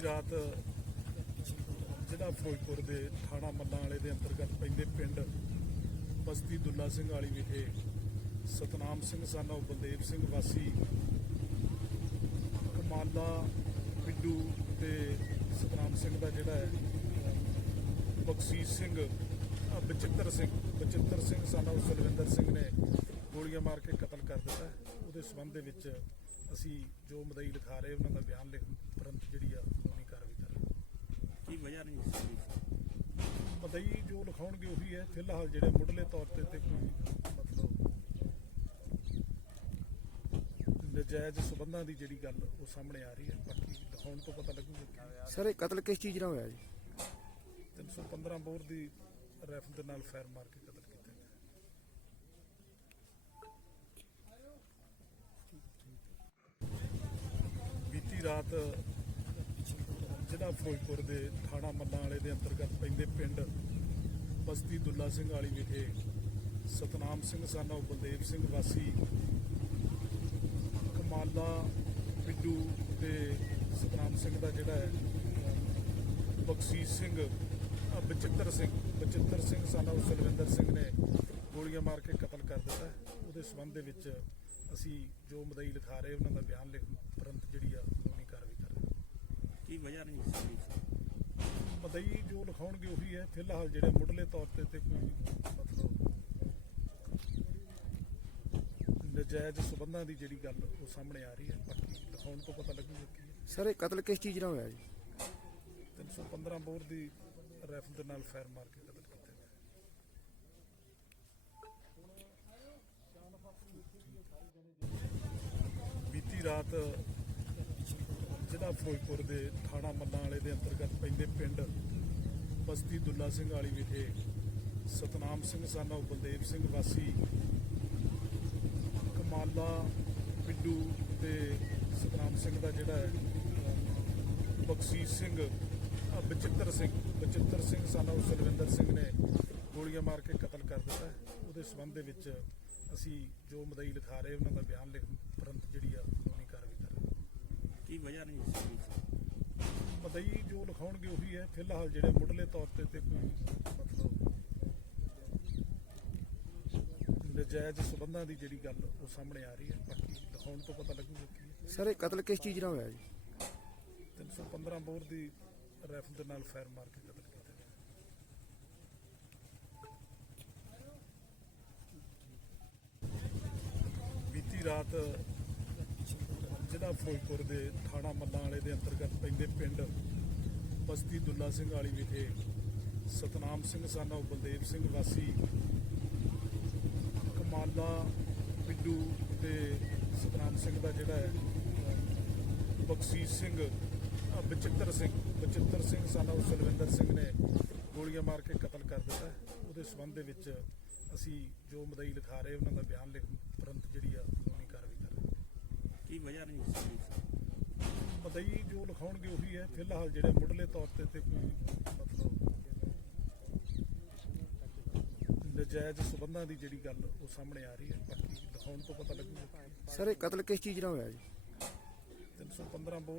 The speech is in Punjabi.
ਬੀਤੀ ਰਾਤ ਜ਼ਿਲ੍ਹਾ ਫਿਰੋਜ਼ਪੁਰ ਦੇ ਥਾਣਾ ਮੱਲਾਂ ਵਾਲੇ ਦੇ ਅੰਤਰਗਤ ਪੈਂਦੇ ਪਿੰਡ ਬਸਤੀ ਦੁੱਲਾ ਸਿੰਘ ਵਾਲੀ ਵਿਖੇ ਸਤਨਾਮ ਸਿੰਘ ਸਾਨਾ ਬਲਦੇਵ ਸਿੰਘ ਵਾਸੀ, ਕਮਾਲਾ ਪਿੰਡੂ ਤੇ ਸਤਨਾਮ ਸਿੰਘ ਦਾ ਜਿਹੜਾ ਹੈ, ਬਖਸ਼ੀਸ਼ ਸਿੰਘ ਬਚਿੱਤਰ ਸਿੰਘ ਬਚਿੱਤਰ ਸਿੰਘ ਸਾਨਾ ਸੁਲਵਿੰਦਰ ਸਿੰਘ ਨੇ ਗੋਲੀਆਂ ਮਾਰ ਕੇ ਕਤਲ ਕਰ ਦਿੱਤਾ। ਉਹਦੇ ਸਬੰਧ ਦੇ ਵਿੱਚ ਅਸੀਂ ਜੋ ਮਦਈ ਲਿਖਾ ਰਹੇ ਉਹਨਾਂ ਦਾ ਬਿਆਨ ਲਿਖਣ ਤੁਰੰਤ ਜਿਹੜੀ ਆ ਕਾਨੂੰਨੀ ਕਾਰਵਾਈ ਕਰ ਰਹੇ। ਕੀ ਵਜ੍ਹਾ ਨਹੀਂ ਸੀ ਮਦਈ ਜੋ ਲਿਖਾਉਣਗੇ ਉਹੀ ਹੈ। ਫਿਲਹਾਲ ਜਿਹੜੇ ਮੁੱਢਲੇ ਤੌਰ ਤੇ ਤੇ ਕੋਈ ਮਤਲਬ ਨਜਾਇਜ਼ ਸਬੰਧਾਂ ਦੀ ਜਿਹੜੀ ਗੱਲ ਉਹ ਸਾਹਮਣੇ ਆ ਰਹੀ ਹੈ। ਬਾਕੀ ਲਿਖਾਉਣ ਤੋਂ ਪਤਾ ਲੱਗੂਗਾ ਕਿ ਸਰ ਇਹ ਕਤਲ ਕਿਸ ਚੀਜ਼ ਨਾਲ ਹੋਇਆ ਜੀ? 315 ਬੋਰ ਦੀ ਰਾਈਫਲ ਦੇ ਨਾਲ ਫਾਇਰ ਮਾਰ ਕੇ ਕਤਲ ਕੀਤਾ ਗਿਆ ਬੀਤੀ ਰਾਤ ਜ਼ਿਲ੍ਹਾ ਫਿਰੋਜ਼ਪੁਰ ਦੇ ਥਾਣਾ ਮੱਲਾਂ ਵਾਲੇ ਦੇ ਅੰਤਰਗਤ ਪੈਂਦੇ ਪਿੰਡ ਬਸਤੀ ਦੁੱਲਾ ਸਿੰਘ ਵਾਲੀ ਵਿਖੇ ਸਤਨਾਮ ਸਿੰਘ ਸਾਨਾ ਬਲਦੇਵ ਸਿੰਘ ਵਾਸੀ, ਕਮਾਲਾ ਪਿੰਡੂ ਤੇ ਸਤਨਾਮ ਸਿੰਘ ਦਾ ਜਿਹੜਾ ਹੈ, ਬਖਸ਼ੀਸ਼ ਸਿੰਘ ਬਚਿੱਤਰ ਸਿੰਘ ਬਚਿੱਤਰ ਸਿੰਘ ਸਾਨਾ ਸੁਲਵਿੰਦਰ ਸਿੰਘ ਨੇ ਗੋਲੀਆਂ ਮਾਰ ਕੇ ਕਤਲ ਕਰ ਦਿੱਤਾ ਉਹਦੇ ਸਬੰਧ ਦੇ ਵਿੱਚ ਅਸੀਂ ਜੋ ਮਦਈ ਲਿਖਾ ਰਹੇ, ਉਹਨਾਂ ਦਾ ਬਿਆਨ ਲਿਖਣ ਤੁਰੰਤ ਜਿਹੜੀ ਆ ਕਾਨੂੰਨੀ ਕਾਰਵਾਈ ਕਰ ਰਹੇ ਵਜ੍ਹਾ ਨਹੀਂ ਸੀ ਮਦਈ ਜੋ ਲਿਖਾਉਣਗੇ ਉਹੀ ਹੈ। ਫਿਲਹਾਲ ਜਿਹੜੇ ਮੁੱਢਲੇ ਤੌਰ ਤੇ ਤੇ ਕੋਈ ਮਤਲਬ ਨਜਾਇਜ਼ ਸਬੰਧਾਂ ਦੀ ਜਿਹੜੀ ਗੱਲ ਉਹ ਸਾਹਮਣੇ ਆ ਰਹੀ ਹੈ ਬਾਕੀ ਲਿਖਾਉਣ ਤੋਂ ਪਤਾ ਲੱਗੂਗਾ ਕਿ ਸਰ ਇਹ ਕਤਲ ਕਿਸ ਚੀਜ਼ ਨਾਲ ਹੋਇਆ ਜੀ? 315 ਬੋਰ ਦੀ ਰਾਈਫਲ ਦੇ ਨਾਲ ਫਾਇਰ ਮਾਰ ਕੇ ਕਤਲ ਕੀਤਾ ਗਿਆ ਬੀਤੀ ਰਾਤ ਜ਼ਿਲ੍ਹਾ ਫਿਰੋਜ਼ਪੁਰ ਦੇ ਥਾਣਾ ਮੱਲਾਂ ਵਾਲੇ ਦੇ ਅੰਤਰਗਤ ਪੈਂਦੇ ਪਿੰਡ ਬਸਤੀ ਦੁੱਲਾ ਸਿੰਘ ਵਾਲੀ ਵਿਖੇ ਸਤਨਾਮ ਸਿੰਘ ਸਾਨਾ ਬਲਦੇਵ ਸਿੰਘ ਵਾਸੀ, ਕਮਾਲਾ ਪਿੰਡੂ ਤੇ ਸਤਨਾਮ ਸਿੰਘ ਦਾ ਜਿਹੜਾ ਹੈ ਬਖਸ਼ੀਸ਼ ਸਿੰਘ ਬਚਿੱਤਰ ਸਿੰਘ ਬਚਿੱਤਰ ਸਿੰਘ ਸਾਨਾ ਸੁਲਵਿੰਦਰ ਸਿੰਘ ਨੇ ਗੋਲੀਆਂ ਮਾਰ ਕੇ ਕਤਲ ਕਰ ਦਿੱਤਾ। ਉਹਦੇ ਸਬੰਧ ਦੇ ਵਿੱਚ ਅਸੀਂ ਜੋ ਮਦਈ ਲਿਖਾ ਰਹੇ, ਉਹਨਾਂ ਦਾ ਬਿਆਨ ਲਿਖਣ ਤੁਰੰਤ ਜਿਹੜੀ ਆ ਕਾਨੂੰਨੀ ਕਾਰਵਾਈ ਕਰ ਰਹੇ ਹਾਂ। ਕੀ ਵਜ੍ਹਾ ਨਹੀਂ ਸੀ ਮਦਈ ਜੋ ਲਿਖਾਉਣਗੇ ਉਹੀ ਹੈ। ਫਿਲਹਾਲ ਜਿਹੜੇ ਮੁੱਢਲੇ ਤੌਰ ਤੇ ਤੇ ਕੋਈ ਮਤਲਬ ਨਜਾਇਜ਼ ਸਬੰਧਾਂ ਦੀ ਜਿਹੜੀ ਗੱਲ ਉਹ ਸਾਹਮਣੇ ਆ ਰਹੀ ਹੈ। ਬਾਕੀ ਲਿਖਾਉਣ ਤੋਂ ਪਤਾ ਲੱਗੂਗਾ ਕਿ ਸਰ ਇਹ ਕਤਲ ਕਿਸ ਚੀਜ਼ ਨਾਲ ਹੋਇਆ ਜੀ? 315 ਬੋਰ ਦੀ ਰਾਈਫਲ ਦੇ ਨਾਲ ਫਾਇਰ ਮਾਰ ਕੇ ਕਤਲ ਕੀਤਾ। ਗਿਆ ਬੀਤੀ ਰਾਤ ਜ਼ਿਲ੍ਹਾ ਫਿਰੋਜ਼ਪੁਰ ਦੇ ਥਾਣਾ ਮੱਲਾਂ ਵਾਲੇ ਦੇ ਅੰਤਰਗਤ ਪੈਂਦੇ ਪਿੰਡ ਬਸਤੀ ਦੁੱਲਾ ਸਿੰਘ ਵਾਲੀ ਵਿਖੇ ਸਤਨਾਮ ਸਿੰਘ ਸਾਨਾ ਬਲਦੇਵ ਸਿੰਘ ਵਾਸੀ, ਕਮਾਲਾ ਪਿੰਡੂ ਤੇ ਸਤਨਾਮ ਸਿੰਘ ਦਾ ਜਿਹੜਾ ਹੈ, ਬਖਸ਼ੀਸ਼ ਸਿੰਘ ਬਚਿੱਤਰ ਸਿੰਘ ਬਚਿੱਤਰ ਸਿੰਘ ਸਾਨਾ ਸੁਲਵਿੰਦਰ ਸਿੰਘ ਨੇ ਗੋਲੀਆਂ ਮਾਰ ਕੇ ਕਤਲ ਕਰ ਦਿੱਤਾ। ਉਹਦੇ ਸਬੰਧ ਦੇ ਵਿੱਚ ਅਸੀਂ ਜੋ ਮਦਈ ਲਿਖਾ ਰਹੇ, ਉਹਨਾਂ ਦਾ ਬਿਆਨ ਲਿਖ ਤੁਰੰਤ ਜਿਹੜੀ ਆ ਕਾਨੂੰਨੀ ਕਾਰਵਾਈ ਕਰ ਰਹੇ ਹਾਂ। ਕੀ ਵਜ੍ਹਾ ਨਹੀਂ ਸੀ ਮਦਈ ਜੋ ਲਿਖਾਉਣਗੇ ਉਹੀ ਹੈ। ਫਿਲਹਾਲ ਜਿਹੜੇ ਮੁੱਢਲੇ ਤੌਰ ਤੇ ਤੇ ਕੋਈ ਮਤਲਬ ਨਜਾਇਜ਼ ਸਬੰਧਾਂ ਦੀ ਜਿਹੜੀ ਗੱਲ ਉਹ ਸਾਹਮਣੇ ਆ ਰਹੀ ਹੈ ਬਾਕੀ ਲਿਖਾਉਣ ਤੋਂ ਪਤਾ ਲੱਗੂਗਾ। ਸਰ ਇਹ ਕਤਲ ਕਿਸ ਚੀਜ਼ ਨਾਲ ਹੋਇਆ ਜੀ? 315 ਬੋਰ